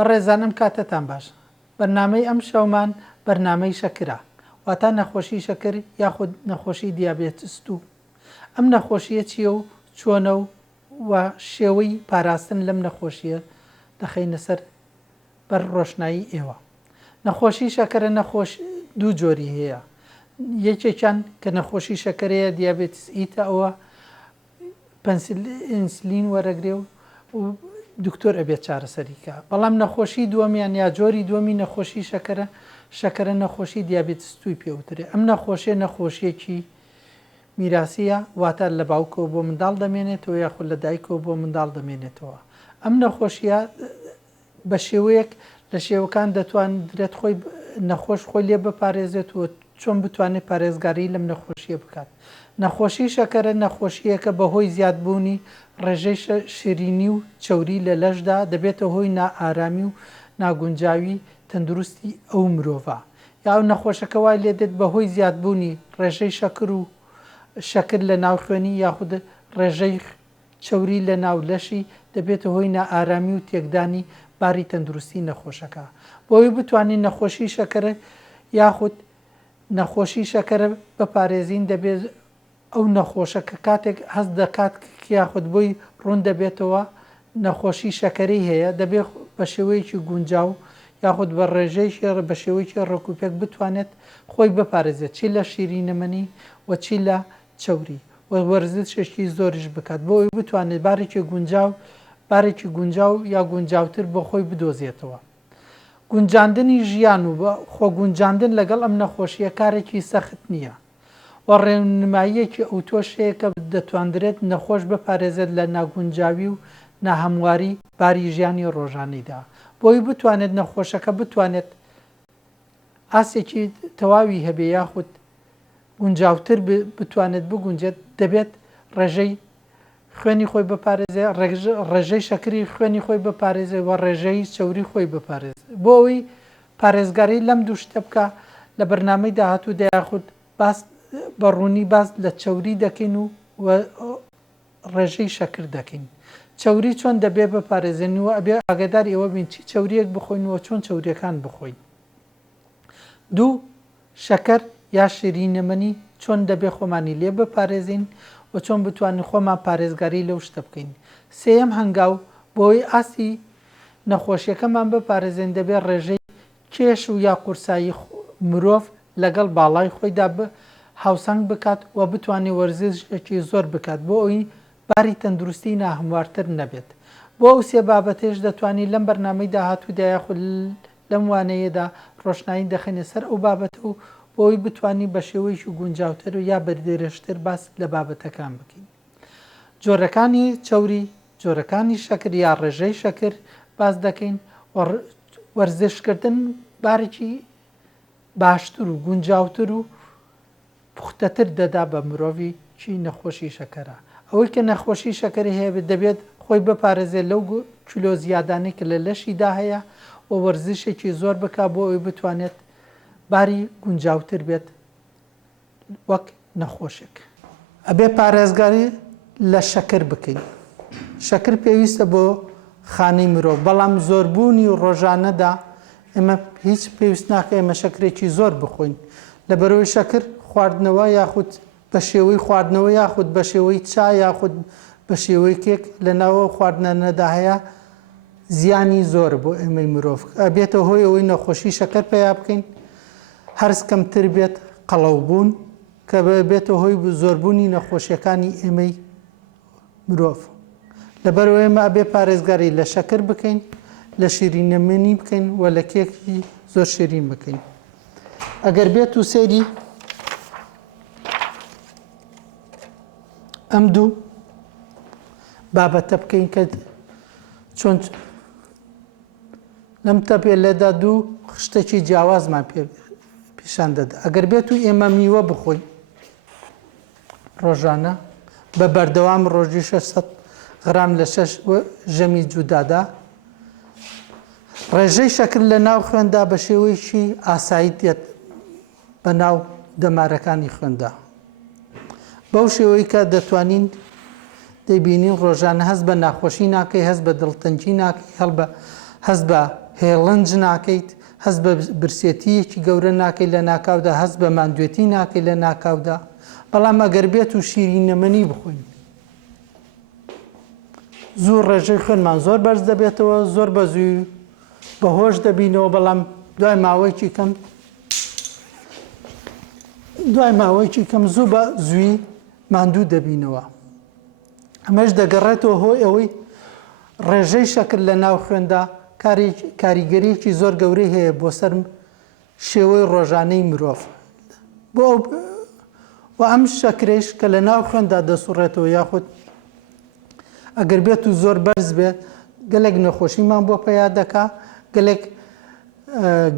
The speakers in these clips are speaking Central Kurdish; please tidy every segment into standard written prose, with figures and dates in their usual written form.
بەڕێزانم کاتتان باش. بەرنامەی ئەم شەومان بەرنامەی شەکرە، واتە نەخۆشی شەکر یاخود نەخۆشی دیابێتست و ئەم نەخۆشیە چییە و چۆنە و شێوەی پاراستن لەم نەخۆشیە دەخەینە سەر بەر ڕۆشنایی ئێوە. نەخۆشی شەکرە دوو جۆری هەیە. یەکێکیان کە نەخۆشی شەکرەیە دیابێتس ئیتە، ئەوە ئینسلین وەرەگرێ و دکتۆر ئەبێت چارەسەریکە. بەڵام نەخۆشی دووەمیان یا جۆری دووەمی نەخۆشی شەکرە نەخۆشی دیابێتستوی پێوترێ. ئەم نەخۆشیە نەخۆشیەکی میراسیە، واتە لە باوکەوە بۆ منداڵ دەمێنێتەوە یاخود لە دایکەوە بۆ منداڵ دەمێنێتەوە. ئەم نەخۆشیە بە شێوەیەک لە شێوەکان دەتوانرێت خۆی نەخۆش خۆی لێ بپارێزێت و چۆن بتوانێت پارێزگاری لەم نەخۆشیە بکات. نەخۆشی شەکرە نەخۆشیەکە بەهۆی زیادبوونی ڕێژەی شیرینی و چەوری لە لەشدا دەبێتە هۆی نائارامی و ناگونجاوی تەندروستی ئەو مرۆڤە. یا نەخۆشەکە وای لێ دێت بەهۆی زیادبوونی ڕێژەی شەکر لە ناو خوێنی یاخود ڕێژەی چەوری لە ناو لەشی دەبێتە هۆی نائارامی و تێکدانی باری تەندروستی نەخۆشەکە. بۆی بتوانین نەخۆشی شەکرە یاخود نەخۆشی شەکرە بەپارێزین دەبێت ئەو نەخۆشەکە کاتێک هەست دەکات یاخود بۆی ڕوون دەبێتەوە نەخۆشی شەکەری هەیە، دەبێت بە شێوەیەکی گونجاو یاخود بە ڕێژەی بە شێوەیەکی ڕێکوپێک بتوانێت خۆی بپارێزێت، چی لە شیرینەمەنی و چی لە چەوری و وەرزشێکی زۆریش بکات بۆ ئەوی بتوانێت بارێکی گونجاو یا گونجاوتر بۆ خۆی بدۆزێتەوە. گونجاندنی ژیان و خۆ گونجاندن لەگەڵ ئەم نەخۆشیە کارێکی سەخت نییە و ڕێنماییەکی ئەو تۆشەیە کە دەتواندرێت نەخۆش بپارێزێت لە ناگونجاوی و ناهەمواری باری ژیانی ڕۆژانەیدا. بۆی بتوانێت نەخۆشەکە بتوانێت ئاسێکی تەواوی هەبێ یاخود گونجاوتر بتوانێت بگونجێت، دەبێت ڕێژەی خوێنی خۆی بپارێزێ، ڕێژەی شەکری خوێنی خۆی بپارێزێ و ڕێژەی چەوری خۆی بپارێز. بۆ ئەوی پارێزگاری لەم دوو شتە بکە لە بەرنامەی داهاتوو دەیاخود بەڕوونی باس لە چەوری دەکەین و ڕێژەی شەکر دەکەین. چەوری چۆن دەبێ بپارێزێنەوە ئەبێ ئاگادار ئێوە بین چی چەوریەک بخۆینەوە چۆن چەوریەکان بخۆین. دوو شەکەر یا شیرینەمەنی چۆن دەبێ خۆمانی لێ بپارێزین و چۆن بتوانین خۆمان پارێزگاری لەو شتە بکەین. سێەم هەنگاو بۆی ئاسی نەخۆشیەکەمان بپارێزین دەبێ ڕێژەی کێش و یا قورسایی مرۆڤ لەگەڵ باڵای خۆیدا هاوسەنگ بکات و بتوانێت وەرزشێکی زۆر بکات بۆ ئەوی باری تەندروستی ناهەموارتر نەبێت. بۆ ئەو سێ بابەتێش دەتوانین لەم بەرنامەی داهاتوودا یاخود لەم وانەیەدا ڕۆشنایی دەخینە سەر ئەو بابەتە و بۆی بتوانین بە شێوەیەکی گونجاوتر و یا بەردێرەشتر باس لە بابەتەکان بکەین. جۆرەکانی چەوری، جۆرەکانی شەکر یا ڕێژەی شەکر باس دەکەین. وەرزشکردن بارێکی باشتر و گونجاوتر و پوختەتر دەدا بە مرۆڤی چی نەخۆشی شەکەرە. ئەوەی کە نەخۆشی شەکەری هەیە دەبێت خۆی بپارێزێت لەو کیلۆ زیادانەی کە لە لەشیدا هەیە و وەرزشێکی زۆر بکە بۆ ئەوی بتوانێت باری گونجاوتر بێت وەک نەخۆشێک. ئەبێ پارێزگاری لە شەکر بکەین. شەکر پێویستە بۆ خانەی مرۆڤ، بەڵام زۆربوونی و ڕۆژانەدا ئێمە هیچ پێویست ناکە ئێمە شەکرێکی زۆر بخۆین لەبەرەوەی شەکر خواردنەوە یاخود بە شێوەی خواردنەوە یاخود بە شێوەی چا یاخود بە شێوەی کێک لە ناوە خواردنەدا هەیە زیانی زۆر بۆ ئێمەی مرۆڤ ئەبێتە هۆی ئەوەی نەخۆشی شەکر پێیا بکەین. هەرس کەمتر بێت قەڵەوبوون کە بێتە هۆی زۆربوونی نەخۆشیەکانی ئێمەی مرۆڤ. لەبەرەوە ئێمە ئەبێ پارێزگاری لە شەکر بکەین، لە شیرینەمەنی بکەین و لە کێکی زۆر شیرین بکەین. ئەگەر بێت و سەیری ئەم دوو بابەتە بکەین کە چۆن لەم تەپێ لێدا دوو شتێکی جیاوازمان پیشان دەدا. ئەگەر بێت و ئێمە میوە بخۆین ڕۆژانە بە بەردەوام ڕۆژی 600 غرام لە 6 ژەمی جودادا، ڕێژەی شەکر لە ناو خوێندا بە شێوەیەکی ئاسایی دێت بە ناو دەمارەکانی خوێندا. بەو شێوەی کە دەتوانین دەیبینین ڕۆژانە هەست بە ناخۆشی ناکەی، هەست بە دڵتەنجی ناکەی، هەست بە هێڵنج ناکەیت، هەست بە برسێتیەکی گەورە ناکەیت لە ناکاودا، هەست بە ماندوێتی ناکەیت لە ناکاودا. بەڵام ئەگەر بێت و شیرینەمەنی بخۆین، زوو ڕێژەی خوێنمان زۆر بەرز دەبێتەوە، زۆر بە زووی بەهۆش دەبینەوە، بەڵام دوای ماوەیەکی کەم زوو بە زووی ماندوو دەبینەوە. ئەمەش دەگەڕێتەوە هۆی ئەوەی ڕێژەی شەکر لە ناو خوێندا کاریگەریەکی زۆر گەورەی هەیە بۆ سەر شێوەی ڕۆژانەی مرۆڤ. بۆ ئەم شەکرێش کە لە ناو خوێندا دەسوڕێتەوە، یاخود ئەگەر بێت و زۆر بەرز بێت، گەلێک نەخۆشیمان بۆ پەیا دەکا، گەلێک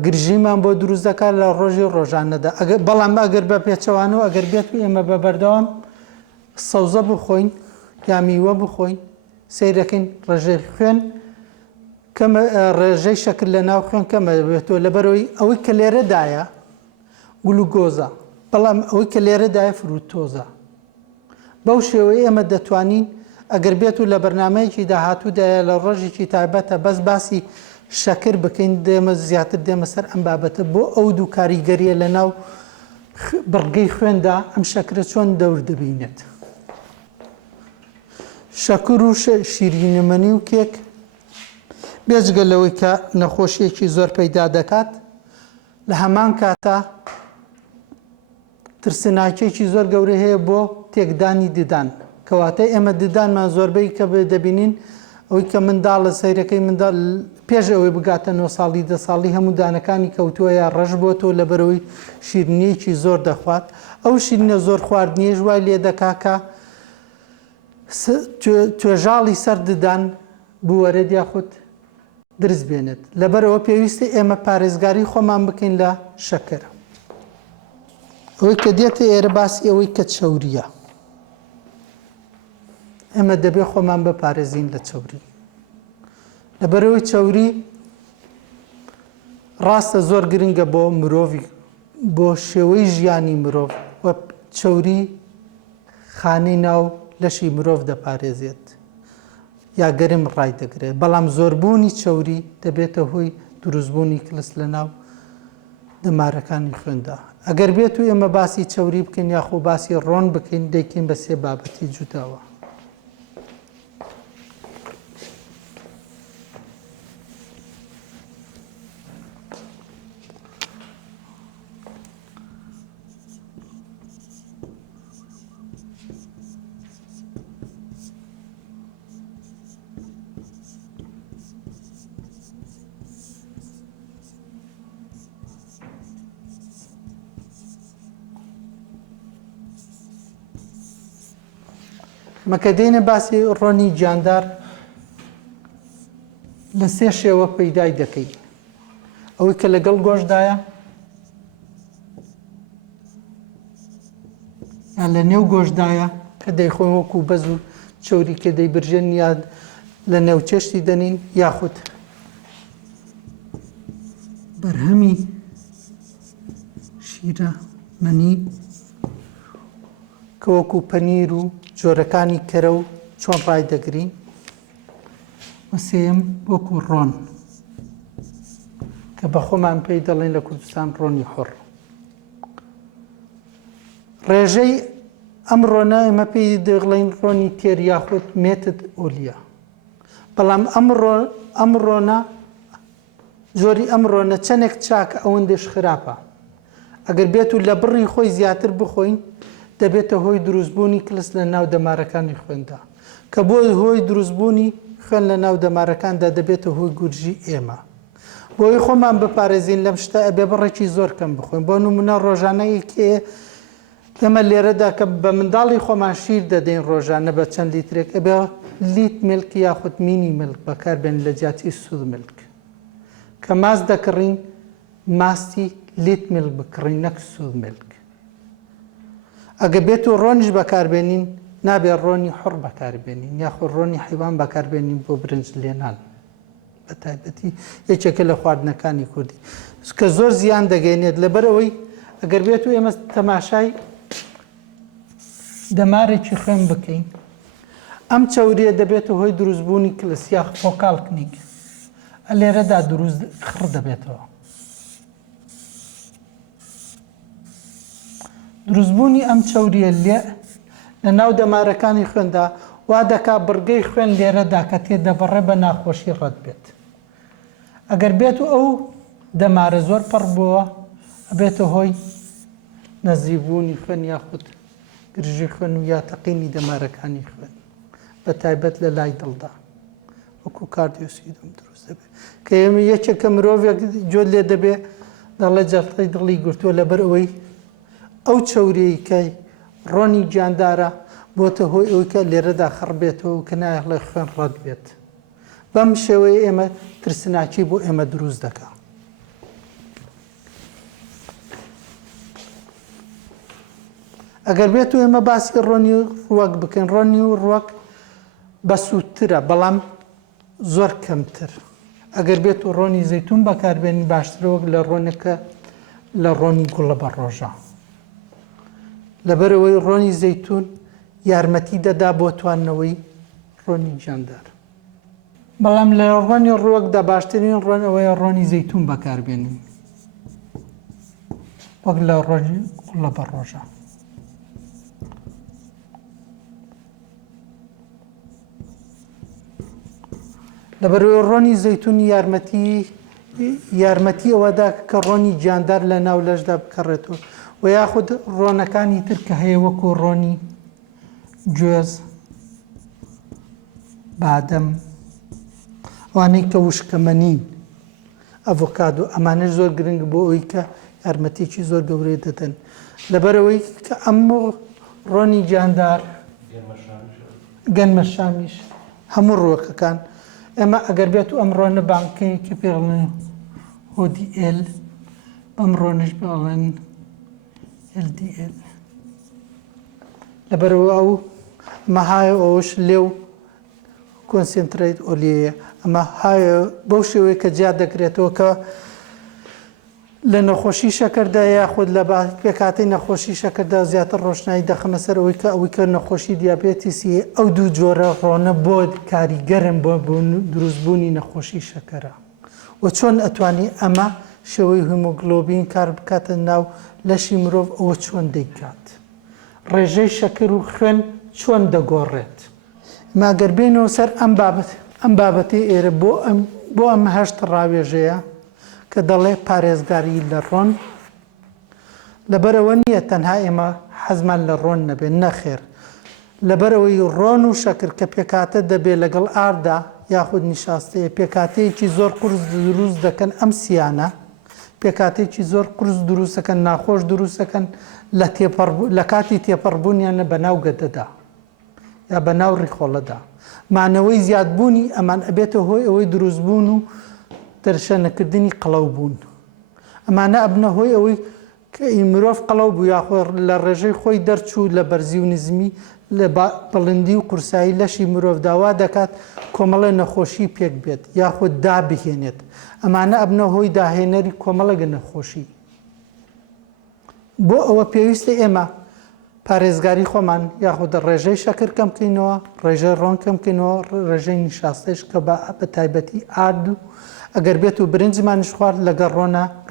گرژیمان بۆ دروست دەکات لە ڕۆژی ڕۆژانەدا. بەڵام ئەگەر بە پێچەوانەوە ئەگەر بێت و ئێمە بە بەردەوام سەوزە بخۆین یا میوە بخۆین، سیرەکەین ڕێژەی خوێن ڕێژەی شەکر لە ناو خوێن کەمە بێتەوە، لەبەرەوەی ئەوەی کە لێرەدایە گلوکۆزە، بەڵام ئەوەی کە لێرەدایە فروتۆزە. بەو شێوەیە ئێمە دەتوانین ئەگەر بێت و لە بەرنامەیەکی داهاتوودایە لە ڕۆژێکی تایبەتە بەس باسی شەکر بکەین، دێمە زیاتر دێمە سەر ئەم بابەتە بۆ ئەو دوو کاریگەریە لە ناو بڕگەی خوێندا ئەم شەکرە چۆن دەور دەبینێت. شەکر و شیرینەمەنی و کێک بێجگە لەوەی کە نەخۆشیەکی زۆر پەیدا دەکات، لە هەمان کاتە ترسناکێکی زۆر گەورە هەیە بۆ تێکدانی ددان. کەواتە ئێمە ددانمان زۆربەی کە دەبینین ئەوەی کە منداڵە سەیرەکەی منداڵ پێش ئەوەی بگاتە 9 ساڵی 10 ساڵی هەموو دانەکانی کەوتووە یا ڕەش بۆتەوە لەبەرەوەی شیرینیەکی زۆر دەخوات. ئەو شیرینە زۆر خواردنیەش وای لێ دەکا کە توێژاڵی سەر ددان بوەرێت یاخود دروست بێنێت. لەبەرەوە پێویستە ئێمە پارێزگاری خۆمان بکەین لە شەکر. ئەوەی کە دێتە ئێرە باسی ئەوەی کە چەوریە، ئێمە دەبێت خۆمان بپارێزین لە چەوری. لەبەرەوەی چەوری ڕاستە زۆر گرنگە بۆ مرۆڤی، بۆ شێوەی ژیانی مرۆڤ، وە چەوری خانەی ناو لەشی مرۆڤ دەپارێزێت یا گەرم ڕای دەگرێت. بەڵام زۆربوونی چەوری دەبێتە هۆی دروستبوونی کلس لە ناو دەمارەکانی خوێندا. ئەگەر بێت و ئێمە باسی چەوری بکەین یاخۆ باسی ڕۆن بکەین، دەیکەین بە سێ بابەتی جوتاوە. مەکە دێنە باسی ڕۆنی گیاندار لە سێ شێوە پەیدای دەکەی. ئەوەی کە لەگەڵ گۆشتدایە یا لە نێو گۆشتدایە کە دەیخۆی وەکو بەز و چەوری کە دەیبرژێن یا لە نێوچێشتی دەنین، یاخود بەرهەمی شیرەمەنی کە وەکو پەنیر و جۆرەکانی کەرە و چۆن ڕای دەگرین. و سێم وەکو ڕۆن کە بە خۆمان پێی دەڵێن لە کوردستان ڕۆنی حۆڕ. ڕێژەی ئەم ڕۆنە ئێمە پێی دەڵێن ڕۆنی تێر یاخود مێتد ئۆلیا. بەڵام ئەم ڕۆنە زۆری ئەم ڕۆنە چەندێک چاکە ئەوەندەش خراپە. ئەگەر بێت و لە بڕی خۆی زیاتر بخۆین، دەبێتە هۆی دروستبوونی کلس لە ناو دەمارەکانی خوێندا، کە بۆ هۆی دروستبوونی خوێن لە ناو دەمارەکاندا دەبێتە هۆی گورژی ئێمە. بۆی خۆمان بپارێزین لەم شتە ئەبێ بڕێکی زۆر کەم بخۆین. بۆ نمونە ڕۆژانەیەکێ ئێمە لێرەدا کە بە منداڵی خۆمان شیر دەدەین ڕۆژانە بە چەند لیترێک، ئەبێ لیت ملک یاخود مینی ملک بەکاربێن لە جیاتی سوود ملک. کە ماس دەکڕین ماستی لیت ملک بکڕین، نەک سوود ملک. ئەگە بێت و ڕۆنیش بەکاربێنین، نابێت ڕۆنی حڕ بەکاربێنین یاخود ڕۆنی حیوان بەکاربێنین بۆ برنج لێنان، بە تایبەتی یەکێکە لە خواردنەکانی کوردی کە زۆر زیان دەگەێنێت. لەبەرەوەی ئەگەر بێت و ئێمە تەماشای دەمارێکی خوێن بکەین، ئەم چەوریە دەبێتە هۆی دروستبوونی کلس یا فۆکاڵ کنیک. لێرەدا دروست خڕ دەبێتەوە. دروستبوونی ئەم چەوریە لە ناو دەمارەکانی خوێندا وا دەکا بڕگەی خوێن لێرەدا کە تێدەبڕێ بە ناخۆشی ڕەت بێت. ئەگەر بێت و ئەو دەمارە زۆر پڕ بووە ئەبێتە هۆی نەزیبوونی خوێن یاخود گرژی خوێن و یا تەقینی دەمارەکانی خوێن بە تایبەت لە لای دڵدا وەکو کاردیۆسیدۆم دروست دەبێت کە ئێمە یەکێکە مرۆڤێک جۆ لێ دەبێ دەڵێ جەڵتەی دڵی گرتووە لەبەر ئەوەی ئەو چەورەی کە ڕۆنی گیاندارە بۆتە هۆی ئەوەی کە لێرەدا خڕ بێتەوە و کە نایەڵێ خوێن ڕەت بێت. بەم شێوەیە ئێمە ترسناکی بۆ ئێمە دروست دەکا. ئەگەر بێت و ئێمە باسی ڕۆنی ڕووەک بکەین ڕۆنی و ڕووەک بە سوودترە بەڵام زۆر کەمتر. ئەگەر بێت و ڕۆنی زەیتون بەکاربێنی باشترەوەک لە ڕۆنەکە لە ڕۆنی گوڵە بە ڕۆژە. لەبەرەوەی ڕۆنی زەیتون یارمەتی دەدا بۆ توانەوەی ڕۆنی گیاندار. بەڵام لە ڕۆنی ڕووەکدا باشترین ڕۆن ئەوەیە ڕۆنی زەیتون بەکاربێنین وەک لە ڕۆنی گوڵە بە ڕۆژە. لەبەرەوەی ڕۆنی زەیتون یارمەتی ئەوەدا کە ڕۆنی گیاندار لە ناو لەشدا بکەڕێتەوە و یاخود ڕۆنەکانی تر کە هەیە وەکو ڕۆنی گوێز، بادەم، ئەوانەی کە وشکەمەنین، ئەڤۆکادۆ، ئەمانش زۆر گرنگ بۆ ئەوەی کە یارمەتێکی زۆر گەورەی دەدەن. لەبەرەوەی کە ئەم ڕۆنی گیاندار گەنمە شامیش هەموو ڕووەکەکان ئێمە ئەگەر بێت و ئەم ڕۆنە بانکەی کە پێڵێن HDL بەم ڕۆنش بڵێن LDL لەبەرەوە ئەو مەهایە ئەوش لێو کۆنسنتریت ئۆلیەیە ئەمە هایە بەو شێوەیە کە جیا دەکرێتەوە کە لە نەخۆشی شەکەردا یاخود لە پێکاتەی نەخۆشی شەکەردا زیاتر ڕۆشنایی دەخەمە سەر ئەوەی کە نەخۆشی دیابێتیسی ئەو دوو جۆرە ڕۆنە بۆ کاریگەرن بۆ دروستبوونی نەخۆشی شەکەرە و چۆن ئەتوانی ئەمە شێوەی هیمۆگلۆبین کار بکاتە ناو لەشی مرۆڤ ئەوە چۆن دەیکات ڕێژەی شەکر و خوێن چۆن دەگۆڕێت. ماگەر بێنەوە سەر ئەم بابەتی ئێرە بۆ ئەم هەشت ڕاوێژەیە کە دەڵێ پارێزگاری لە ڕۆن لەبەرەوە نییە تەنها ئێمە حەزمان لە ڕۆن نەبێت نەخێر لەبەرەوەی ڕۆن و شەکر کە پێکاتە دەبێت لەگەڵ ئاردا یاخود نیشاستەیە پێکاتەیەکی زۆر قورس دروست دەکەن ئەم سیانە پێکاتێکی زۆر قورس دروست دەکەن ناخۆش دروست دەکەن لە کاتی تێپەڕبوونیانە بەناو گەدەدا یا بەناو ڕیخۆڵەدا مانەوەی زیادبوونی ئەمان ئەبێتە هۆی ئەوەی دروستبوون و دەرشەنەکردنی قەڵەو بوون. ئەمانە ئەبنە هۆی ئەوەی کە مرۆڤ قەڵەو بوو یاخۆ لە ڕێژەی خۆی دەرچوو لە بەرزی و نزمی لە بڵندی و قورسایی لەشی مرۆڤ داوا دەکات کۆمەڵە نەخۆشی پێک بێت یاخود دابهێنێت. ئەمانە ئەبنە هۆی داهێنەری کۆمەڵەگە نەخۆشی. بۆ ئەوە پێویستە ئێمە پارێزگاری خۆمان یاخود ڕێژەی شەکر کەم بکەینەوە ڕێژەی ڕۆن کەم بکەینەوە ڕێژەی نیشاستەش کە بە تایبەتی ئارد و ئەگەر بێت و برنجمانش خوارد لەگەڵ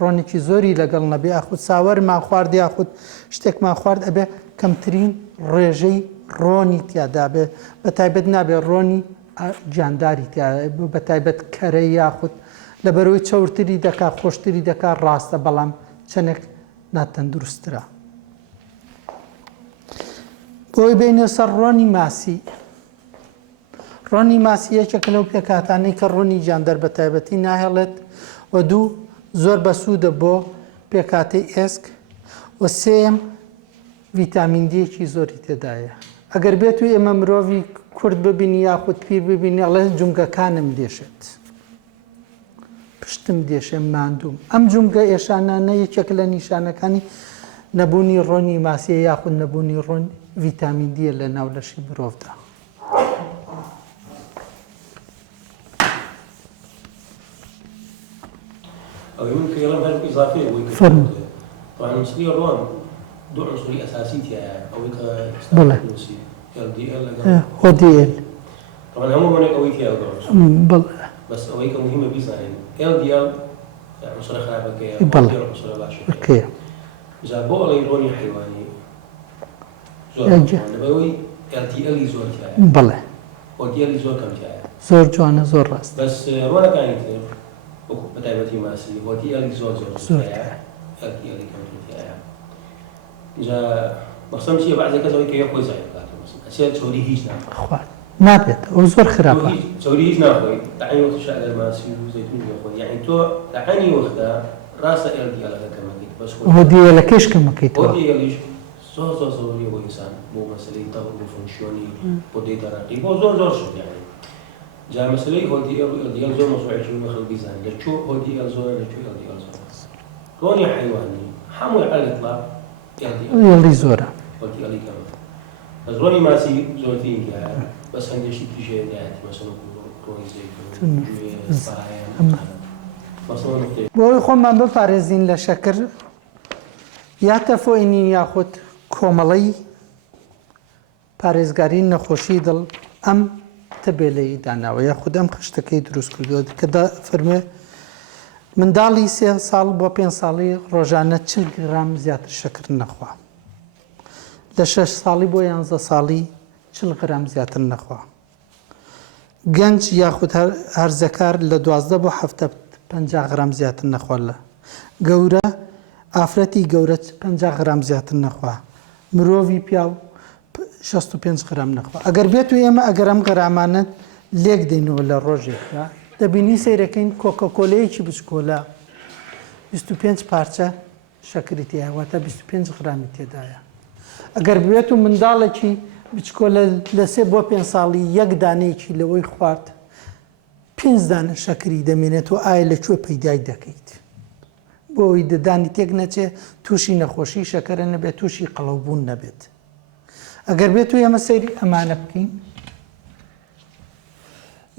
ڕۆنێکی زۆری لەگەڵ نەبێ یاخود ساوەرمان خوارد یاخود شتێکمان خوارد ئەبێ کەمترین ڕێژەی ڕۆنی تیادا بێ بە تایبەت نابێ ڕۆنی گیانداری بە تایبەت کەرەی یاخود لەبەرەوەی چەورتری دەکا خۆشتری دەکا ڕاستە بەڵام چەندێک ناتەندروسترە. بۆی بینە سەر ڕۆنی ماسی. ڕۆنی ماسی یەکێکە لەو پێکاتانەی کە ڕۆنی گیاندەر بە تایبەتی ناهێڵێت و دوو زۆر بەسوودە بۆ پێکاتەی ئێسک و سێم ڤیتامین دیەکی زۆری تێدایە. ئەگەر بێت و ئێمە مرۆڤی کورد ببینی یاخود پیر ببینی ئەڵێ جونگەکانم دێشێت پشتم دێشێ ماندوم. ئەم جونگە ئێشانانە یەکێک لە نیشانەکانی نەبوونی ڕۆنی ماسیە یاخود نەبوونی ڕۆن ڤیتامین دیە لە ناو لەشی مرۆڤدا. أقول كلام هل إضافية فرم طبعا المسؤولية الروان دو عنصرية أساسية أو بلى LDL HDL طبعا هم هناك قوي فيها بلى بس أويك مهمة بيزانين LDL عنصر خرابة كيا بلى. عنصر باشا اوكي جا بولي روني حيواني زور نبوي LDL زور جاي بەڵێ LDL زور كم جاي زۆر جوانە زۆر ڕاست بس رونا كان يتر بتاعتي ماسي LDL زور زور جاي LDL كم جاي جا مقصد شيء بعد كذا ويك يقوي زي أشياء تسوي هيج نعم خوارد نابێت ئەو زۆر خراپە تسوي هيج نعم تعاني وقت شاء الماسي وزيتون يقوي يعني تو تعاني وقتها راس LDL هذا كمان بس ئەوە دیوەلەکەیش کەمەکەیتەوە هودي اللي زور يبغى إنسان مو مسألة تابو فانكشني بدي تراقي مو زور شو يعني جا مسألة هودي زور موضوع شو مخل بيزان لشو هودي زور روني حيواني حمو على الإطلاق یڵی زۆرە هودي كمان بس روني ماسي زور تين بس عندي شيء تيجي يعني مثلا روني زي صراحة مثلا نقطة بۆی خۆمان بپارێزین لە شەکر یا تەفۆینین یاخود کۆمەڵی پارێزگاری نەخۆشی دڵ ئەم تەبێلەی داناوە یاخود ئەم خشتەکەی دروست کردووە کە فەرمێ منداڵی 3 ساڵ بۆ 5 ساڵی ڕۆژانە 40 گرام زیاتر شەکر نەخوا لە 6 ساڵی بۆ 11 ساڵی 40 گرام زیاتر نەخوا گەنج یاخود هەرزەکار لە 12 بۆ 50 گرام زیاتر نەخوا لە گەورە ئافرەتی گەورە 50 گرام زیاتر نەخوا مرۆڤی پیاو 65 گرام نەخوا ئەگەر بێت و ئێمە ئەگەر ئەم گەرامانە لێک دەینەوە لە ڕۆژێکدا دەبینی سەیرەکەین کۆکەکۆلەیەکی بچکۆلە 25 پارچە شەکری تێواتە 25 گرامی تێدایە ئەگەر بێت و منداڵێکی بچکۆلە لە 3 بۆ 5 ساڵی یەک دانەیەکی لەوەی خوارد 5 دانە شەکری دەمێنێت و ئایا لەکوێ پەیدای دەکەیت بۆ ئەوی ددانی تێک نەچێ تووشی نەخۆشی شەکەرە نەبێت تووشی قەڵەوبوون نەبێت ئەگەر بێت و ئێمە سەیری ئەمانە بکەین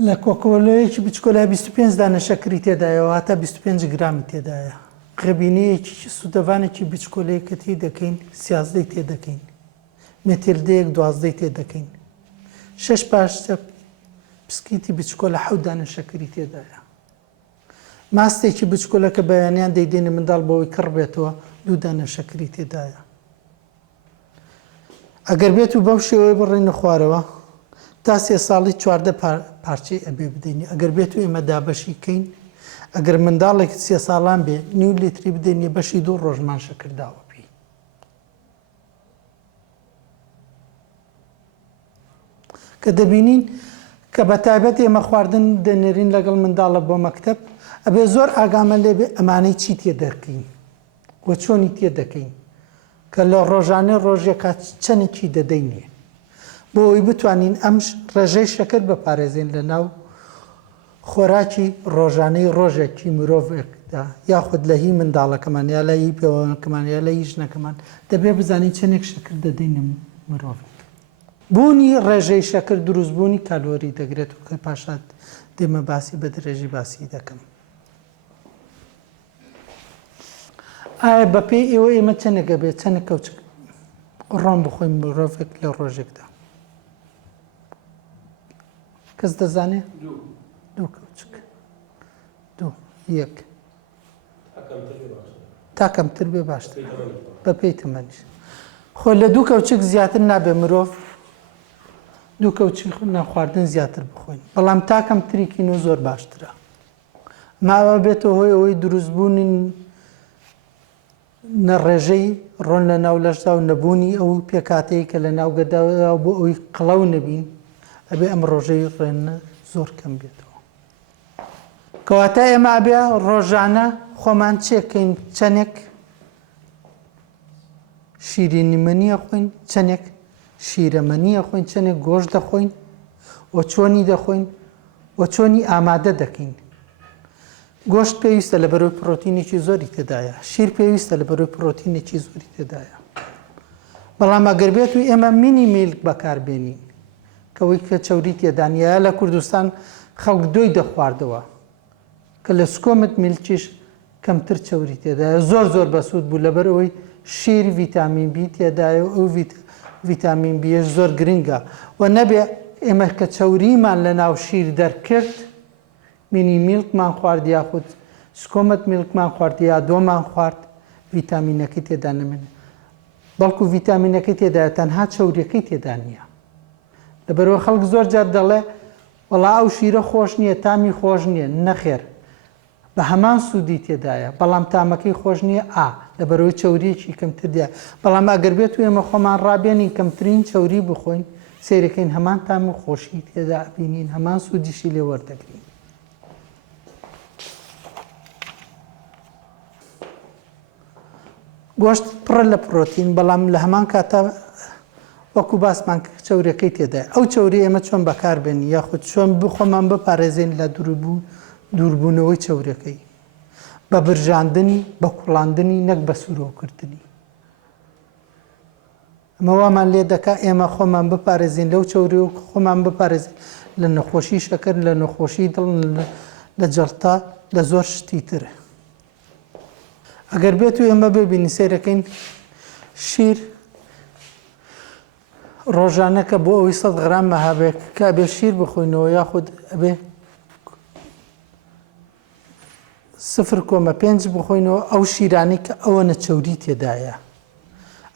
لە کۆکۆلەیەکی بچکۆلای 25 دانە شەکری تێدایەوە هاتە 25 گرامی تێدایە غەبینەیەکی سوودەڤانێکی بچکۆلەیەکە تێ دەکەین 13 تێ دەکەین مێتردەیەک 12 تێ دەکەین 6 پاشە پسکیتی بچکۆلە 7 دانە شەکری تێدایە ماستێکی بچکۆلە کە بەیانیان دەیدێنێ منداڵ بەوەی کڕ بێتەوە 2 دانە شەکری تێدایە ئەگەر بێت و بەو شێوەیە بڕێنە خوارەوە تا 3 ساڵی 14 پارچەی ئەبێ بدەینی ئەگەر بێت و ئێمە دابەشی کەین ئەگەر منداڵێک 3 ساڵان بێ نیو لیتری بدەینی بەشی 2 ڕۆژمان شەکرداوە پێی کە دەبینین کە بە تایبەت ئێمە خواردن دەنێرین لەگەڵ منداڵە بۆ مەکتەب ئەبێ زۆر ئاگامە لێبێ ئەمانەی چی تێ دەکەین وە چۆنی تێ دەکەین کە لە ڕۆژانە ڕۆژێکە چەندێکی دەدەینێ بۆ ئەوی بتوانین ئەم ڕێژەی شەکر بپارێزین لە ناو خۆراکی ڕۆژانەی ڕۆژێکی مرۆڤێکدا یاخود لە هی منداڵەکەمان یا لە هی پێوەکەمان یا لە هی ژنەکەمان دەبێ بزانین چەندێک شەکر دەدەینە مرۆڤ بوونی ڕێژەی شەکر دروستبوونی کالۆری دەگرێت و کە پاشات دێمە باسی بە درێژی باسی دەکەم ئایا بەپێی ئێوە ئێمە چەندێکە بێت چەندە کەوچک ڕۆم بخۆین مرۆڤێک لە ڕۆژێکدا کەس دەزانێت 2 کەوچک 2 1 تا کەمتر بێ باشتر بەپێی تەمەنیش خۆ لە 2 کەوچک زیاتر نابێ مرۆڤ 2 کەوچک ناخواردن زیاتر بخۆین بەڵام تا کەمتریکین و زۆر باشترە ماوە بێتەوە هۆی ئەوەی دروستبوونین نەڕێژەی ڕۆن لە ناو لەشدا و نەبوونی ئەو پێکاتەیە کە لە ناوگەدا بۆ ئەوی قڵەو نەبین ئەبێ ئەم ڕۆژەی ڕێنە زۆر کەم بێتەوە کەواتە ئێمە ئەبێ ڕۆژانە خۆمان چێکەین چەندێک شیرینیمەنیە خۆین چەندێک شیرەمەنیە خۆین چەندێک گۆشت دەخۆین و چۆنی دەخۆین و چۆنی ئامادە دەکەین گۆشت پێویستە لە بەرەوەی پرۆتینێکی زۆری تێدایە شیر پێویستە لە بەرەوەی پرۆتینێکی زۆری تێدایە بەڵام ئەگەر بێت و ئێمە مینی میلک بەکاربێنین کەوەی کە چەوری تێدانیە لە کوردستان خەڵک دۆی دەخواردەوە کە لە سکۆمت میلکیش کەمتر چەوری تێدایە زۆر بەسوود بوو لەبەرەوەی شیر ڤیتامین بی تێدایە و ئەو ڤیتامین بیش زۆر گرنگە و نەبێ ئێمە کە چەوریمان لە ناو شیر دەرکرد مینی میلکمان خوارد یاخود سکۆمت میلکمان خوارد یا دۆمان خوارد ڤیتامینەکەی تێدا نەمێنێت بەڵکو ڤیتامینەکەی تێدایە تەنها چەوریەکەی تێدا نییە لەبەرەوە خەڵک زۆر جار دەڵێ وەڵا ئەو شیرە خۆش نییە تامی خۆش نییە نەخێر بە هەمان سوودی تێدایە بەڵام تامەکەی خۆش نییە لەبەرەوەی چەوریەکی کەمتر دیە بەڵام ئەگەر بێت و ئێمە خۆمان ڕابێنین کەمترین چەوری بخۆین سیرەکەین هەمان تام و خۆشی تێدا بینین هەمان سوودیشی لێ وەردەگرین گۆشت پڕە لە پرۆتین بەڵام لە هەمان کاتە وەکو باسمان چەورەکەی تێدای ئەو چەوری ئێمە چۆن بەکاربێنی یاخود چۆن بخۆمان بپارێزین لە دووربوونەوەی چەورەکەی بە برژاندنی بە کوڵاندنی نەک بە سوورۆکردنی ئەمە وامان لێ دەکا ئێمە خۆمان بپارێزین لەو چەوری و خۆمان بپارێزین لە نەخۆشی شەکەر لە نەخۆشی دڵ لە جەڵتا لە زۆر شتی ترە ئەگەر بێت و ئێمە ببینی سیرەکەین شیر ڕۆژانەکە بۆ ئەوەی 100 غرام مەهابێت کە بێ شیر بخۆینەوە یاخود ئەبێ 0.5 بخۆینەوە ئەو شیرانی کە ئەوە نەچەوری تێدایە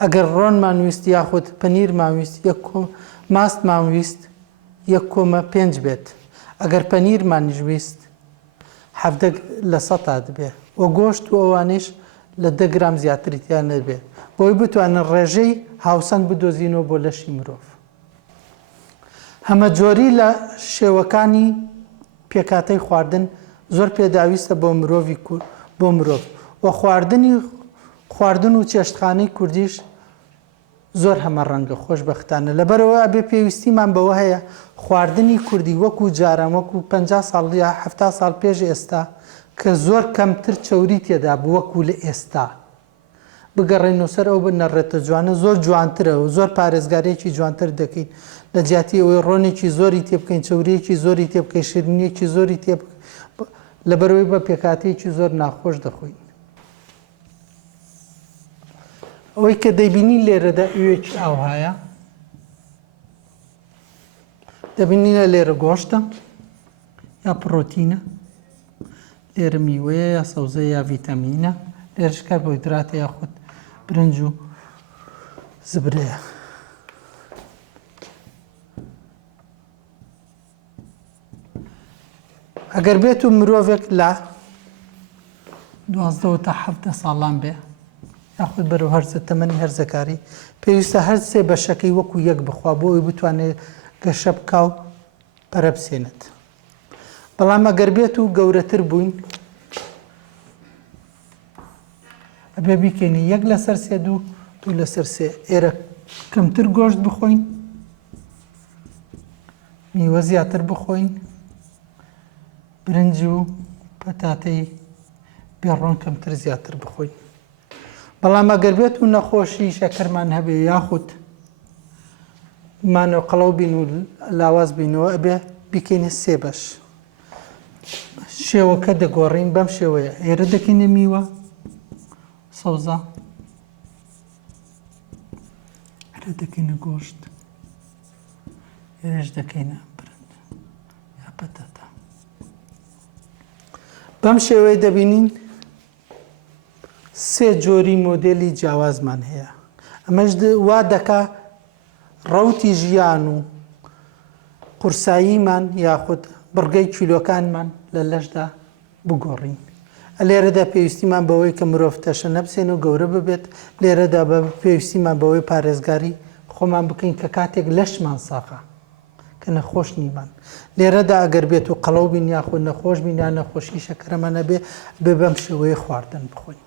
ئەگەر ڕۆنمان ویست یاخود پەنیرمان ویست ماستمان ویست 1.5 بێت ئەگەر پەنیرمانیش ویست 70 لە 100 دەبێت وە گۆشت و ئەوانش لە 10 گرام زیاتری تیان نەبێت بۆی بتوانن ڕێژەی هاوسەنگ بدۆزینەوە بۆ لەشی مرۆڤ هەمە جۆری لە شێوەکانی پێکاتەی خواردن زۆر پێداویستە بۆ مرۆڤ وە خواردن و چێشتخانەی کوردیش زۆر هەمە ڕەنگە خۆشبەختانە لەبەرەوە ئەبێ پێویستیمان بەوە هەیە خواردنی کوردی وەکو جاران وەکو 50 ساڵ یا 70 ساڵ پێش ئێستا کە زۆر کەمتر چەوری تێدا بوو وەکو لە ئێستا بگەڕێنەوە سەر ئەو بنەڕێتە جوانە زۆر جوانترە و زۆر پارێزگارێکی جوانتر دەکەین لە جیاتی ئەوەی ڕۆنێکی زۆری تێ بکەین چەوریەکی زۆری تێ بکەین شیرینیەکی زۆری تێ لەبەرەوەی بە پێکاتەیەکی زۆر ناخۆش دەخۆین ئەوەی کە دەیبینی لێرەدا ئەوێکی ئاوهایە دەبینینە لێرە گۆشتە یا پرۆتینە لێرە میوەیە یا سەوزە یا ڤیتامینە لێرەش کاربۆهیدراتە یاخود برنج و زبرەیە ئەگەر بێت و مرۆڤێک لە 12 تا 17 ساڵان بێ یاخود بەرەو هەرزە تەمەنی هەرزەکاری پێویستە هەر سێ بەشەکەی وەکو یەک بخوا بۆ ئەوی بتوانێت گەشە بکا و پەرە بسێنێت بەڵام ئەگەر بێت و گەورەتر بووین ئەبێ بیکەینی 1/3 2 2/3 ئێرە کەمتر گۆشت بخۆین میوە زیاتر بخۆین برنج و پەتاتەی بێڕۆن کەمتر زیاتر بخۆین بەڵام ئەگەر بێت و نەخۆشی شەکەرمان هەبێ یاخود مانەوە قەڵەو بین و لاواز بینەوە ئەبێ بیکەینە 3 بەش شێوەکە دەگۆڕین بەم شێوەیە ئێرە دەکەینە میوە سەوزە ئێرە دەکەینە گۆشت ئێرەش دەکەینە برنج یا پەتاتە بەم شێوەیە دەبینین 3 جۆری مۆدێلی جیاوازمان هەیە ئەمەش وا دەکا ڕەوتی ژیان و قورساییمان یاخود بڕگەی کیلۆکانمان لە لەشدا بگۆڕین لێرەدا پێویستیمان بەوەی کە مرۆڤ تەشە نەبسێن و گەورە ببێت لێرەدا بە پێویستیمان بەوەی پارێزگاری خۆمان بکەین کە کاتێک لەشمان ساقا کە نەخۆش نیمان لێرەدا ئەگەر بێت و قەڵەو بین یاخود نەخۆش بین یا نەخۆشی شەکەرەمانە بێ بەم شێوەیە خواردن بخۆین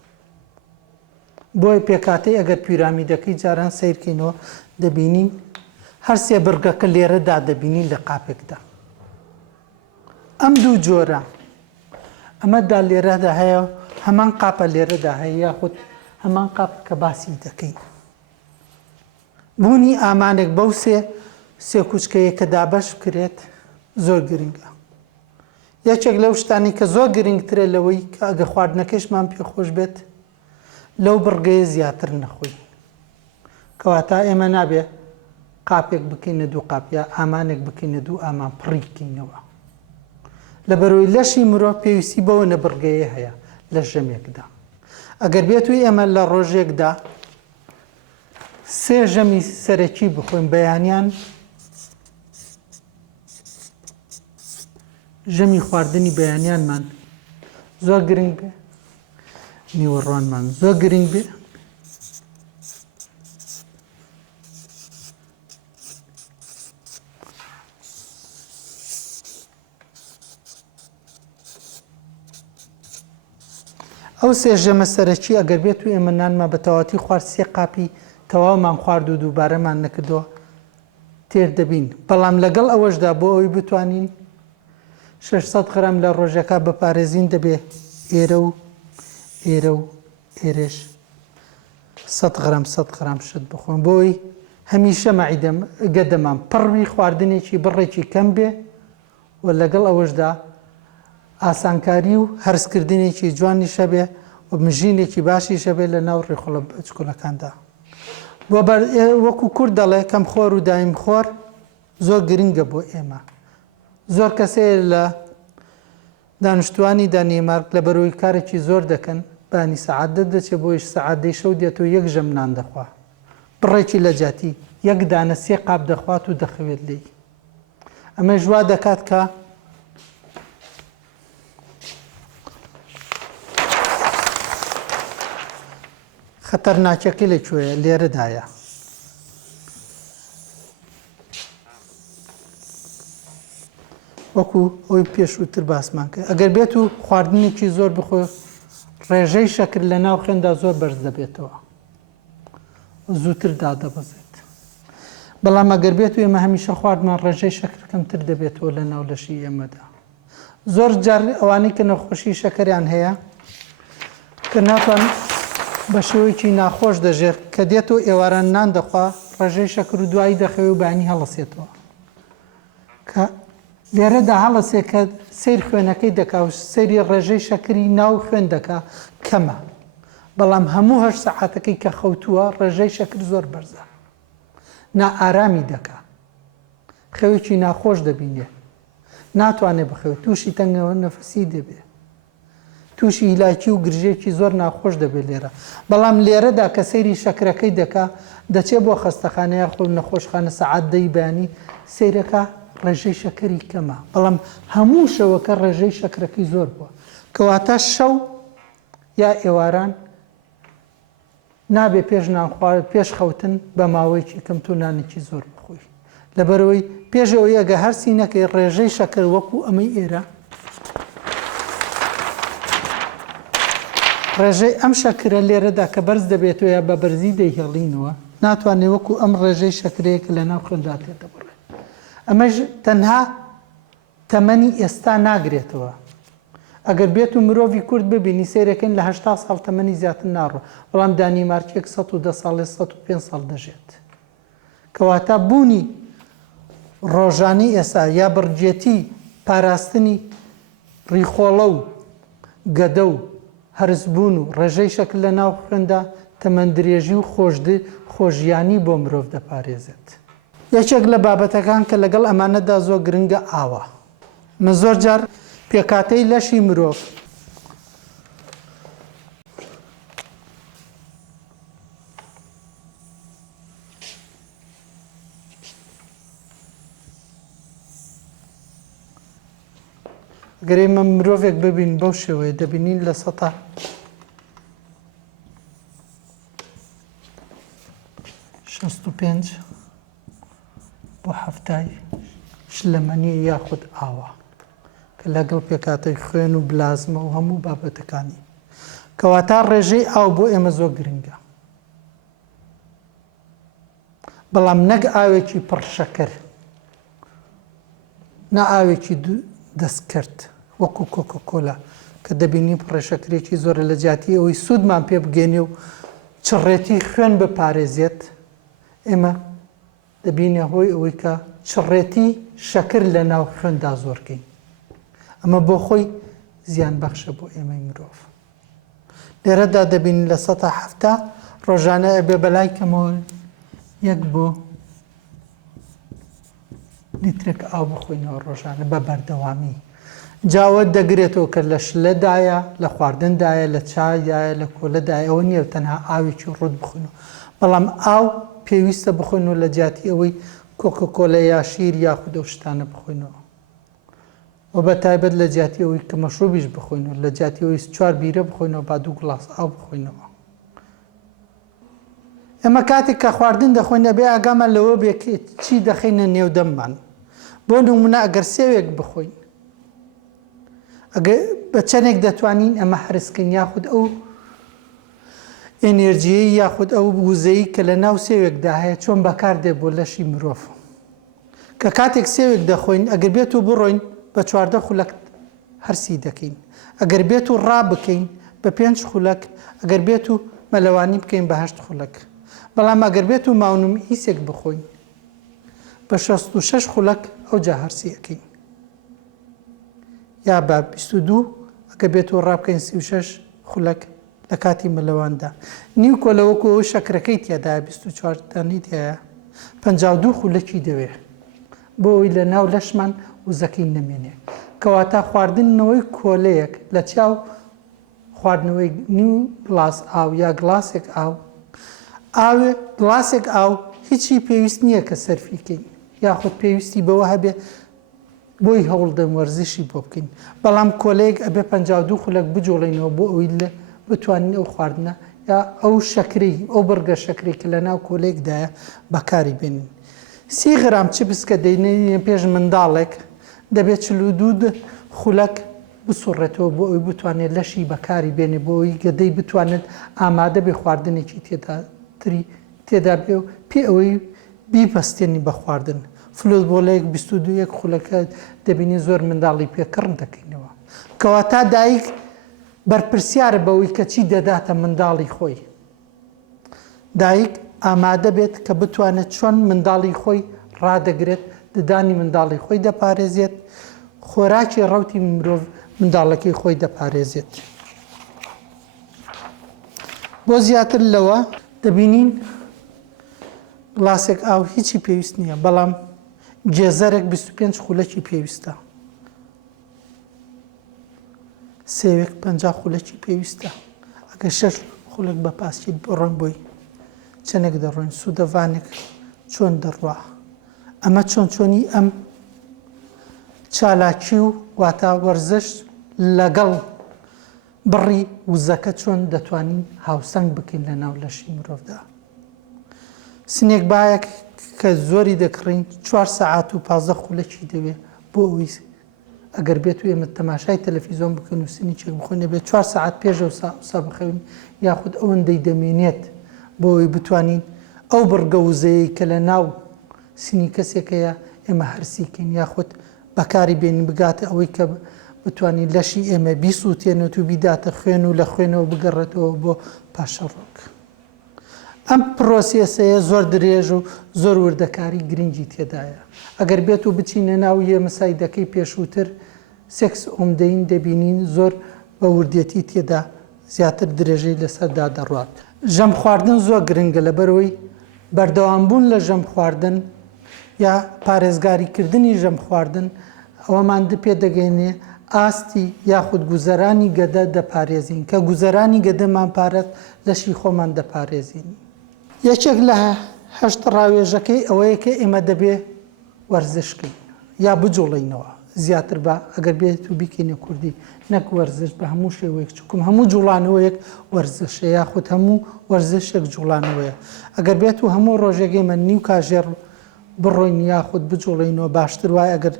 بۆی پێکاتەی ئەگەر پیرامیدەکەی جاران سیرکەینەوە دەبینین هەر سێ بڕگەکە لێرەدا دەبینین لە قاپێکدا ئەم دوو جۆرە ئەمەدا لێرەدا هەیە هەمان قاپە لێرەدا هەیە یاخود هەمان قاپ کە باسی دەکەین بوونی ئامانێک بەو سێ کوچکەیە کە دابەش بکرێت زۆر گرنگە یەکێک لەو شتانی کە زۆر گرنگترە لەوەی کە ئەگە خواردنەکەشمان پێخۆش بێت لەو بڕگەیە زیاتر نەخۆین کەواتە ئێمە نابێ قاپێک بکەینە دوو قاپ یا ئامانێک بکەینە دوو ئامان پڕی بکەینەوە لە بەرەوەی لەشی مرۆڤ پێویستی بەوە نەبڕگەیە هەیە لە ژەمێکدا. ئەگەر بێتوی ئێمە لە ڕۆژێکدا 3 ژەمی سەرەکی بخۆین بەیانیان ژەمی خواردنی بەیانیانمان زۆر گرنگ بێ، نیوەڕوانمان زۆر گرنگ بێ، ئەو 3 ژەمە سەرەکی ئەگەر بێت و ئێمە نانمان بە تەواوەتی خوارد 3 قاپی تەواومان خوارد و دووبارەمان نەکردووە تێر دەبین. بەڵام لەگەڵ ئەوەشدا بۆ ئەوی بتوانین 600 غرام لە ڕۆژەکە بەپارێزین دەبێ ئێرە و ئێرە و ئێرەش 100 غرام 100 غرام شت بخۆن بۆی هەمیشە گەدەمان پڕوی خواردنێکی بڕێکی کەم بێ و لەگەڵ ئەوەشدا ئاسانکاری و هەرسکردنێکی جوانی شەبێ و مژینێکی باشی شەبێ لە ناو ڕێخۆڵە چکۆلەکاندا. وەکو کورد دەڵێ کەم خۆر و دایم خۆر زۆر گرنگە بۆ ئێمە. زۆر کەسەیە لە دانیشتوانی دانیمارک لە بەرەوەی کارێکی زۆر دەکەن بانی سەعادە دەچێت بۆ سەعادەی شەو دێتەوە 1 ژەم نان دەخوا بڕێکی لە جاتی 1 دانە 3 قاپ دەخوات و دەخەوێت لێی. ئەمە ژوا دەکات کە خەتەرناکیەکەی لەکوێیە لێرەدایە. وەکو ئەوی پێشووتر باسمان کرد ئەگەر بێت و خواردنێکی زۆر بخۆ ڕێژەی شەکر لە ناو خوێندا زۆر بەرز دەبێتەوە زووتر دادەبەزێت. بەڵام ئەگەر بێت و ئێمە هەمیشە خواردمان ڕێژەی شەکر کەمتر دەبێتەوە لە ناو لەشی ئێمەدا. زۆر جار ئەوانەی کە نەخۆشی شەکەریان هەیە کە ناتوان بە شێوەیەکی ناخۆش دەژێت کە دێتەوە ئێواران نان دەخوا ڕێژەی شەکر و دوایی دەخەوێ و بانی هەڵەسێتەوە کە لێرەدا هەڵەسێ کە سیر خوێنەکەی دەکا و سەیری ڕێژەی شەکری ناو خوێن دەکا کەمە. بەڵام هەموو 8 سەعاتەکەی کە خەوتووە ڕێژەی شەکر زۆر بەرزە نائارامی دەکا خەوێکی ناخۆش دەبینێ ناتوانێ بخەوێت تووشی تەنگەوە نەفەسی دەبێت تووشی هیلاکی و گرژێکی زۆر ناخۆش دەبێت لێرە. بەڵام لێرەدا کە سەیری شەکرەکەی دەکا دەچێت بۆ خەستەخانەیە خۆ نەخۆشخانە سەعات دەی بەیانی سەیرەکە ڕێژەی شەکەری کەمە. بەڵام هەموو شەوەکە ڕێژەی شەکرەکەی زۆر بووە کەواتە شەو یا ئێواران نابێ پێش نانخوارد پێش خەوتن بە ماوەیەکی کەم تۆ نانێکی زۆر بخۆی لەبەرەوەی پێشەوەی ئەگە هەرسی نەکەی ڕێژەی شەکر وەکو ئەمەی ئێرە ڕێژەی ئەم شەکرە لێرەدا کە بەرز دەبێتەوە یا بە بەرزی دەیهێڵینەوە ناتوانێت وەکو ئەم ڕێژەی شەکرەیەکە لە ناو خوێندا تێتە بڕێت. ئەمەش تەنها تەمەنی ئێستا ناگرێتەوە. ئەگەر بێت و مرۆڤی کورد ببینی سیرەکەن لە 80 ساڵ تەمەنی زیاتر ناڕۆ بەڵام دانیمارکێک 110 ساڵ 105 ساڵ دەژێت. کەواتە بوونی ڕۆژانی ئێستا یا بڕجێتی پاراستنی ڕیخۆڵە و گەدە و هەرسبوون و ڕێژەی شەکر لە ناو خوێندا تەمەندرێژی و خۆشیانی بۆ مرۆڤ دەپارێزێت. یەکێک لە بابەتەکان کە لەگەڵ ئەمانەدا زۆر گرنگە ئاوە. من زۆر جار پێکاتەی لەشی مرۆڤ گەر ئێمە مرۆڤێک ببین بەو شێوەیە دەبینین لە 65 بۆ 70 شلەمەنی یاخود ئاوە کە لەگەڵ پێکاتەی خوێن و بلازمە و هەموو بابەتەکانی کەواتە ڕێژەی ئاو بۆ ئێمە زۆر گرنگە. بەڵام نەک ئاوێکی پڕشەکەر نە ئاوێکی دەستکرد وەکو کۆکۆکۆلا کە دەبینی پڕێشەکرێکی زۆرە لە جاتی ئەوەی سوودمان پێ بگەێنێ و چڕێتی خوێن بپارێزێت ئێمە دەبینە هۆی ئەوەی کە چڕێتی شەکر لە ناو خوێندا زۆرکەین. ئەمە بۆ خۆی زیان بەخشە بۆ ئێمەی مرۆڤ. لێرەدا دەبین لە 170 ڕۆژانە ئەبێ بەلای کەمەوە 1 بۆ لیترێک ئاو بخۆینەوە ڕۆژانە بە بەردەوامی جاوە دەگرێتەوە کە لە شلەدایە لە خواردندایە لە چایدایە لە کۆلەدایە ئەوە نییە تەنها ئاوێکی ڕوت بخۆنەوە بەڵام ئاو پێویستە بخۆنەوە لە جیاتی ئەوەی کۆکۆکۆلە یا شیر یاخود ئەو شتانە بخۆینەوە و بە تایبەت لە جیاتی ئەوەی کە مەشروبیش بخۆینەوە لە جیاتی ئەوەی 4 بیرە بخۆینەوە با 2 گڵاس ئاو بخۆینەوە. ئێمە کاتێک کە خواردن دەخۆین ئەبێ ئاگامان لەوە بێ چی دەخینە نێودەممان بۆ نمونە ئەگەر سێوێک بخۆین ئەگەر بە چەندێک دەتوانین ئەمە حرسکەین یاخود ئەو ئێنێرجیەی یاخود ئەو وزەی کە لە ناو سێوێکدا هەیە چۆن بەکاردێ بۆ لەشی مرۆڤ کە کاتێک سێوێک دەخۆین ئەگەر بێت و بڕۆین بە 14 خولەک هەرسی دەکەین ئەگەر بێت و ڕا بکەین بە 5 خولەک ئەگەر بێت و مەلەوانی بکەین بە 8 خولەک بەڵام ئەگەر بێت و ماونم ئیسێک بخۆین بە 66 خولەک ئەوجا هەرسی ئەەکەین یا بە 22 ئەگە بێت و ڕابکەین 36 خولەک لە کاتی مەلەواندا نیو کۆلەوەکو ئەو شەکرەکەی تێدا 24 دانی تایە 52 خولەکی دەوێ بۆ ئەوی لە ناو لەشمان وزەکەی نەمێنێ کەواتە خواردنەوەی کۆلەیەک لە چاو خواردنەوەی نیو گڵاس ئاو یا گڵاسێک ئاو ئاوێ گڵاسێک ئاو هیچی پێویست نییە کە سەرفیکەین یاخود پێویستی بەوە هەبێ بۆی هەوڵدەم وەرزشی بۆ بکەین بەڵام کۆلەیەک ئەبێ 52 خولەک بجۆڵێنەوە بۆ ئەوی لە بتوانین ئەو خواردنە یا ئەو شەکرەی ئەو بەرگە شەکرێک کە لە ناو کۆلەیەکدایە بەکاری بێنین 30 غرام چپس کە دەینێ پێش منداڵێک دەبێت 42 خولەک بسوڕێتەوە بۆ ئەوی بتوانێت لەشی بەکاری بێنێ بۆ ئەوی گەدەی بتوانێت ئامادە بێ خواردنێکی تێدا بێ و پێ ئەوەی بیپەستێنی بە خواردن فلوس بۆلەیەک 22 خولەکە دەبینی زۆر منداڵی پێکڕن دەکەینەوە کەواتە دایک بەرپرسیارە بەوەی کە چی دەداتە منداڵی خۆی دایک ئامادە بێت کە بتوانێت چۆن منداڵی خۆی ڕادەگرێت ددانی منداڵی خۆی دەپارێزێت خۆراکی ڕەوتی مرۆڤ منداڵەکەی خۆی دەپارێزێت بۆ زیاتر لەوە دەبینین گڵاسێک ئاو هیچی پێویست نییە بەڵام گێزەرێک 25 خولەکی پێویستە سێوێک 50 خولەکی پێویستە ئەگەر 6 خولەک بە پاسکیت بڕۆن بۆی چەندێک دەڕۆین سوودەڤانێک چۆن دەڕوا ئەمە چۆنی ئەم چالاکی و واتە وەرزش لەگەڵ بڕی وزەکە چۆن دەتوانین هاوسەنگ بکەین لە ناو لەشی مرۆڤدا سنێک باەک کە زۆری دەکڕین 4 سەعات و 15 خولەکی دەوێت بۆ ئەوی ئەگەر بێت و ئێمە تەماشای تەلەڤیزۆن بکەن و سنی چێک بخۆین دەبێت 4 سەعات پێشەوە سا بخەوین یاخود ئەوەندەی دەمێنێت بۆ ئەوی بتوانین ئەو بڕگە وزەیە کە لە ناو سنی کەسێکەیە ئێمە هەرسیکەین یاخود بەکاری بێنین بگاتە ئەوەی کە بتوانین لەشی ئێمە بیسووتێنێت و بیداتە خوێن و لە خوێنەوە بگەڕێتەوە بۆ پاشەڕۆک ئەم پرۆسیسەیە زۆر درێژ و زۆر وردەکاری گرنگی تێدایە ئەگەر بێت و بچینە ناو یێمە سایدەکەی پێشووتر سێکس ئۆمدەین دەبینین زۆر بە وردێتی تێدا زیاتر درێژەی لەسەردا دەڕوات ژەم خواردن زۆر گرنگە لەبەرەوەی بەردەوامبوون لە ژەم خواردن یا پارێزگاریکردنی ژەم خواردن ئەوەمان پێ دەگەینێ ئاستی یاخود گوزەرانی گەدە دەپارێزین کە گوزەرانی گەدەمان پارێت لەشی خۆمان دەپارێزین یەکێک لە هەشت ڕاوێژەکەی ئەوەیە کە ئێمە دەبێ وەرزشکەین یا بجوڵینەوە زیاتر بە ئەگەر بێت و بیکەینە کوردی نەک وەرزش بە هەموو شێوەیەک چکم هەموو جوڵانەوەیەک وەرزشە یاخود هەموو وەرزشێک جوڵانەوەیە ئەگەر بێت و هەموو ڕۆژێکی من نیو کاژێر بڕۆین یاخود بجوڵینەوە باشتر وایە ئەگەر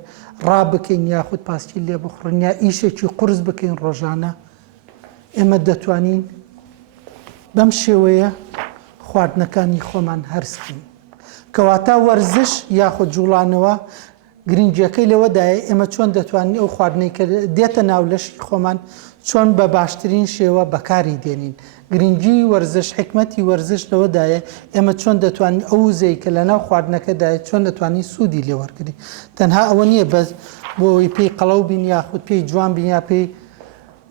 ڕابکەین یاخود پاسکی لێ بخڕین یا ئیشێکی قورس بکەین ڕۆژانە ئێمە دەتوانین بەم شێوەیە خواردنەکانی خۆمان هەرسکەین کەواتە وەرزش یاخود جوڵانەوە گرنگیەکەی لەوەدایە ئێمە چۆن دەتوانین ئەو خواردنەی کە دێتە ناو لەشی خۆمان چۆن بە باشترین شێوە بەکاری دێنین گرنگی وەرزش حکمەتی وەرزش لەوەدایە ئێمە چۆن دەتوانین ئەو وزەی کە لە ناو خواردنەکەدایە چۆن دەتوانین سوودی لێ وەرگری تەنها ئەوە نییە بەس بۆی پێی قەڵەو بین یاخود پێی جوان بین یا پێی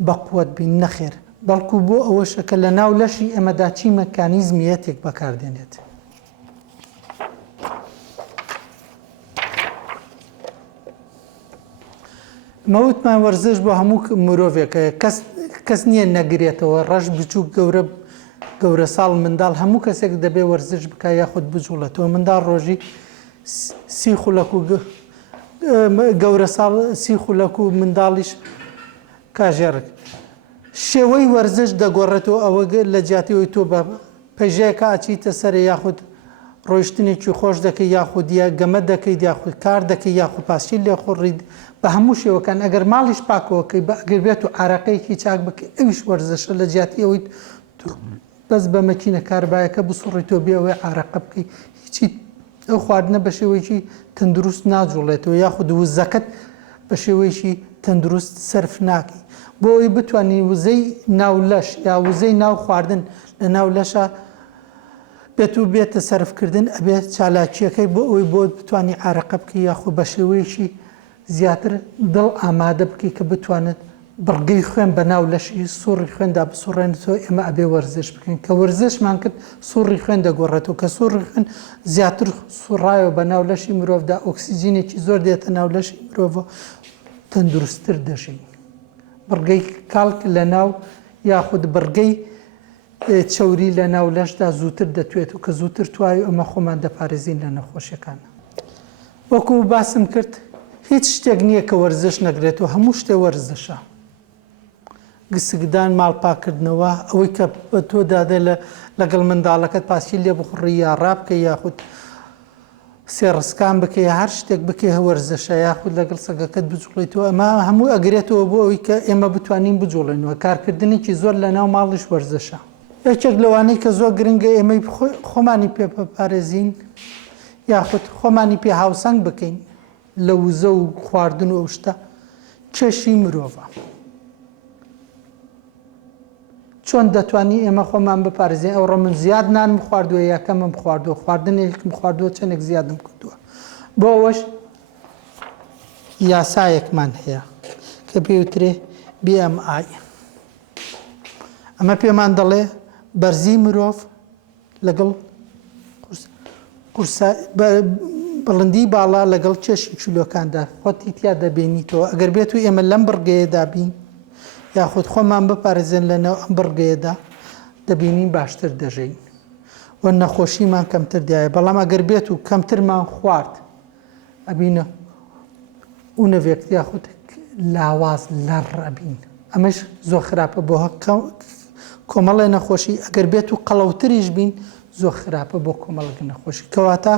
بەقووەت بین نەخێر بەڵکو بۆ ئەوەشە کە لە ناو لەشی ئێمەدا چی مەکانیزمیەتێک بەکاردێنێت مەوتمان وەرزش بۆ هەموو مرۆڤێکە کەس نییە نەگرێتەوە ڕەش بچوو گەورە ساڵ منداڵ هەموو کەسێک دەبێ وەرزش بکە یاخود بجوڵێتەوە منداڵ ڕۆژی سی خولەک و گەورە ساڵ سی خولەک و منداڵیش کاژێڕک شێوەی وەرزش دەگۆڕێتەوە ئەوە لە جیاتیەوەی تۆ بە پەژەیەکە ئاچیتە سەر یاخود ڕۆیشتنێکی خۆش دەکەی یاخود گەمە دەکەیت یاخود کار دەکەی یاخود پاشی لێ خۆڕید بە هەموو شێوەکان ئەگەر ماڵیش پاکەوەکەی ئەگەر بێت و عراقەیەکی چاک بکەی ئەویش وەرزشە لە جیاتی ئەوەی بەس بە مەکینە کاربایەکە بسوڕیتەوە بێ ئەوەی عراقە بکەی هیچی ئەو خواردنە بە شێوەیەکی تەندروست ناجوڵێتەوە یاخود وزەکەت بە شێوەیەکی تەندروست سەرف ناکەی بۆ ئەوی بتوانانی وزەی ناولەش یا وزەی ناو خواردن لە ناو لەشە بێت و بێتە سەرفکردن ئەبێت چالاکیەکەی بۆ ئەوی بۆ بتوانانی عراقە بکەی یاخود بە شێوەیەکی زیاتر دڵ ئامادە بکەی کە بتوانێت بڕگەی خوێن بە ناو لەشی سوڕی خوێندا بسوڕێنێتەوە ئێمە ئەبێ وەرزش بکەین کە وەرزشمان کرد سوڕی خوێن دەگۆڕێتەوە کە سوڕی خوێن زیاتر سوڕایەوە بە ناو لەشی مرۆڤدا ئۆکسیجینێکی زۆر دێتە ناو لەشی مرۆڤەوە تەندروستتر دەژین بڕگەی کاڵک لە ناو یاخود بڕگەی چەوری لە ناو لەشدا زووتر دەتوێت و کە زووتر توای ئەمە خۆمان دەپارێزین لە نەخۆشیەکانە وەکو باسم کرد هیچ شتێک نییە کە وەرزش نەگرێتەوە هەموو شتێ وەرزشە گسکدان ماڵپاکردنەوە ئەوەی کە بە تۆ دادێ لەگەڵ منداڵەکەت پاسی لێ بخڕی یا ڕابکە یاخود سێڕسکان بکە هەر شتێک بکە وەرزشە یاخود لەگەڵ سەگەکەت بجوڵیتەوە ئەمە هەموو ئەگرێتەوە بۆ ئەوەی کە ئێمە بتوانین بجوڵێنەوە کارکردنێکی زۆر لە ناو ماڵیش وەرزشە یەکێک لەوانەی کە زۆر گرنگە ئێمەی خۆمانی پێ بپارێزین یاخود خۆمانی پێ هاوسەنگ بکەین لە وزە و خواردن و ئەو شتە کێشی مرۆڤە چۆن دەتوانی ئێمە خۆمان بپارێزین ئەوڕۆ من زیاد نانم خواردووە یاکەمم خواردووە خواردنێکم خواردووە چەندێک زیادم کردووە بۆ ئەوەش یاسایەکمان هەیە کە پێوترێ BMI ئەمە پێمان دەڵێ بەرزی مرۆڤ لەگەڵ بڵندی باڵا لەگەڵ کێشی کیلۆکاندا خۆتی تیا دەبێنیتەوە ئەگەر بێت و ئێمە لەم بڕگەیەدا بین یاخود خۆمان بپارێزێن لەنەوە ئەم بڕگەیەدا دەبینین باشتر دەژین و نەخۆشیمان کەمتر دیایە بەڵام ئەگەر بێت و کەمترمان خوارد ئەبینە و نەوێت یاخود لاواز لەڕ ئەبین ئەمەش زۆر خراپە بۆ کۆمەڵێ نەخۆشی ئەگەر بێت و قەڵەوتریش بین زۆر خراپە بۆ کۆمەڵک نەخۆشی کەواتە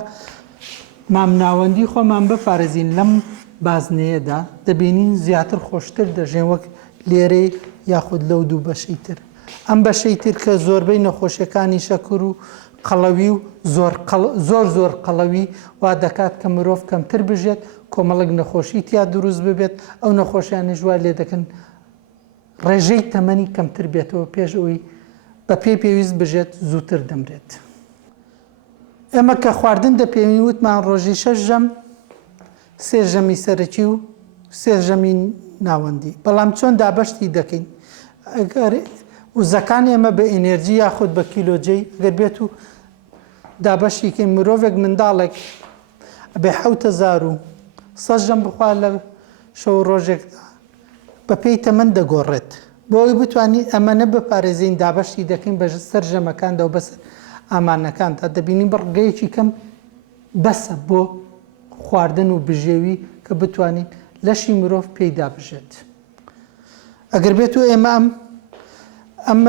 مامناوەندی خۆمان بپارێزین لەم بازنەیەدا دەبینین زیاتر خۆشتر دەژێن وەک لێرەی یاخود لەو دوو بەشەی تر ئەم بەشەی تر کە زۆربەی نەخۆشیەکانی شەکر و قەڵەوی و زۆر قەڵەوی وا دەکات کە مرۆڤ کەمتر بژێت کۆمەڵک نەخۆشی تیا دروست ببێت ئەو نەخۆشیانیش وا لێ دەکەن ڕێژەی تەمەنی کەمتر بێتەوە پێش ئەوەی بە پێویست بژێت زووتر دەمرێت ئێمە کە خواردن دەپێوین وتمان ڕۆژی 6 ژەم 3 ژەمی سەرەکی و 3 ژەمی ناوەندی بەڵام چۆن دابەشتی دەکەین وزەکان ئێمە بە ئێنێرجی یاخود بە کیلۆجەی ئەگەر بێت و دابەشیکەین مرۆڤێک منداڵێک بێ 7,100 ژەم بخوا لە شەو ڕۆژێکدا بە پێی تەمەن دەگۆڕێت بۆ ئەوی بتوانین ئەمەنە بپارێزین دابەشتی دەکەین بە سەر ژەمەکاندا و بەسەر ئامانەکاندا دەبینین بڕگەیەکی کەم بەسە بۆ خواردن و بژێوی کە بتوانین لەشی مرۆڤ پێیدا بژێت ئەگەر بێت و ئێمە ئەم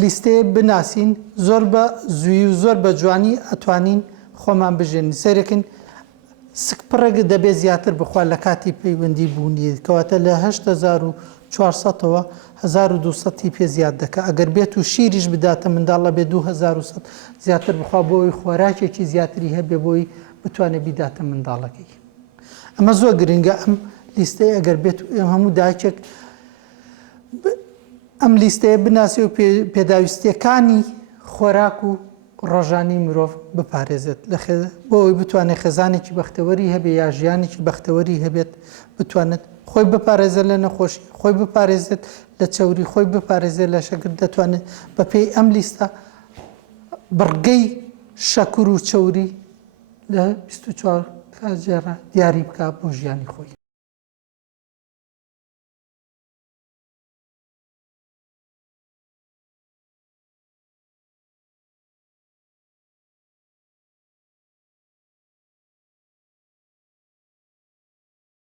لیستەیە بناسین زۆر بە زووی و زۆر بە جوانی ئەتوانین خۆمان بژێنین سەرێکن سکپڕێک دەبێت زیاتر بخوا لە کاتی پەیوەندی بوونی کەواتە لە 8,400ەوە 1,200 پێ زیاد دەکە ئەگەر بێت و شیریش بداتە منداڵە بێ 2,100 زیاتر بخوا بۆی خۆراکێکی زیاتری هەبێ بۆی بتوانێت بیداتە منداڵەکەی ئەمە زۆر گرنگە ئەم لیستەیە ئەگەر بێت هەموو دایکێک ئەم لیستەیە بناسی و پێداویستیەکانی خۆراک و ڕۆژانی مرۆڤ بپارێزێت بۆ ئەوی بتوانێت خێزانێکی بەختەوەری هەبێ یا ژیانێکی بەختەوەری هەبێت بتوانێت خۆی بپارێزێت لە نەخۆشی خۆی بپارێزێت لە چەوری خۆی بپارێزێت لە شەکر دەتوانێت بە پێی ئەم لیستە بڕگەی شەکر و چەوری لە 24 کاتژێرە دیاری بکات بۆ ژیانی خۆی